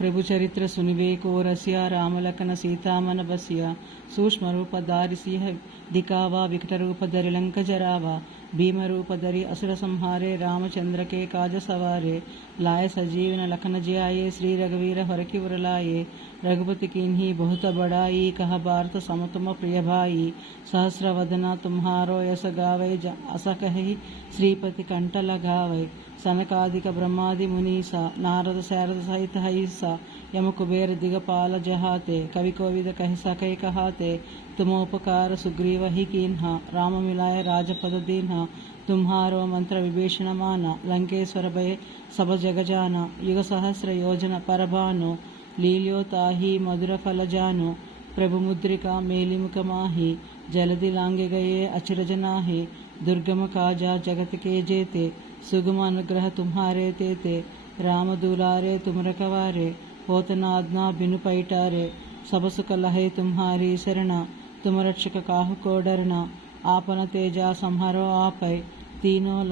प्रभु चरित्र सुनिवे को रसिया रामलखन सीतामन बसिया सूक्ष्म रूप दारि सिंह दिखावा विकट रूप धरि लंक जरावा भीम रूप धरि असुर संहारे रामचंद्र के काज सवारे लाय सजीवन लखन जियाये श्री रघुवीर हरकि उरलाये रघुपति कीन्ही बहुत बड़ाई कहा भारत सम तुम प्रिय भाई सहस्र वदना तुम्हारो यस गावै अस कहि श्रीपति कंठ लगावै सनकादिक ब्रह्मादि मुनीसा नारद शारद सहित हईसा यम कुबेर दिगपाल जहाते कवि कोविद कह सकै कहाते तुमोपकार सुग्रीव ही कीन्हा राम मिलाय राजपद दीन्हा तुम्हारो मंत्र विभीषण माना लंकेश्वर भय सब जग जाना युग सहस्र योजन परभानो लील्यो ताही मधुर फल जानो प्रभु मुद्रिका मेलिमुख माही जलदि लांगे गए अचरज नाहे दुर्गम काजा जगत के जेते सुगम अनुग्रह तुम्हारे तेते राम दुलारे तुम रखवारे होत नादना बिनु पैटारे सब सुख लहे तुम्हारी शरणा तुम रक्षक काहु को डरना आपन तेजा संहारो आपै तीनों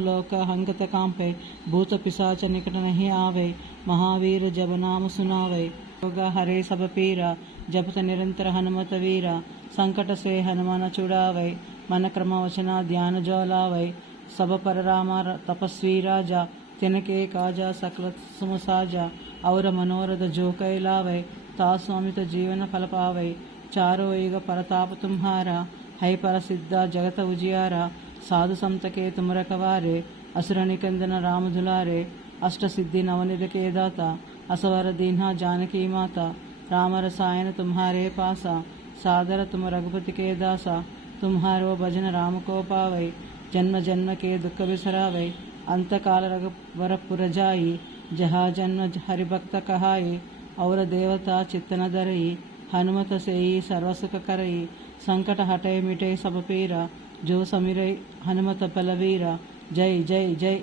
लोक हंकत कांपै भूत पिशाच निकट नहीं आवे महावीर जब नाम सुनावे योगा हरे सब पीरा जपत निरंतर हनुमत वीरा संकट से हनुमान छुड़ावै मन क्रम वचना ध्यान ज्वालावै सब पर राम तपस्वी राजा तिनके काजा सकल सुम साजा और मनोरथ जो कैलावै तासु अमित जीवन फल पावै चारो युग परताप तुम्हारा है पर सिद्धा जगत उजियारा साधु संत के तुम रखवारे असुर निकंदन राम दुलारे अष्ट सिद्धि नवनिध के दाता असवर दीन्हा जानकी माता राम रसायन तुम्हारे पासा सादर तुम रघुपति के दासा तुम्हारो भजन राम को पावै जन्म जन्म के दुख बिसरावै अंत काल रघुवर पुर जाई जहाँ जन्म हरिभक्त कहाई और देवता चित्तन धरई हनुमत सेई सर्वसुख करई संकट हटै मिटै सब पीरा जो समिरै हनुमत बलवीरा जय जय जय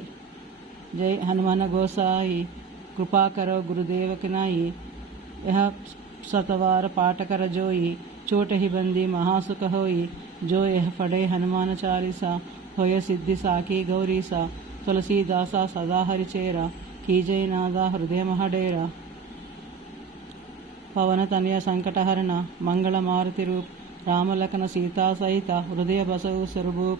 जय हनुमान गोसाई कृपा करो गुरुदेव की नाई यह सतवार पाठ कर जोई चोट ही बंदी महासुख होई जो यह पढ़े हनुमान चालीसा होय सिद्धि साकी गौरीसा तुलसीदासा सदा हरिचेरा की जय नादा हृदय महडेरा पवन तनय संकट हरण मंगल मारुति रूप राम लखन सीता सहित हृदय बसु स्वरूप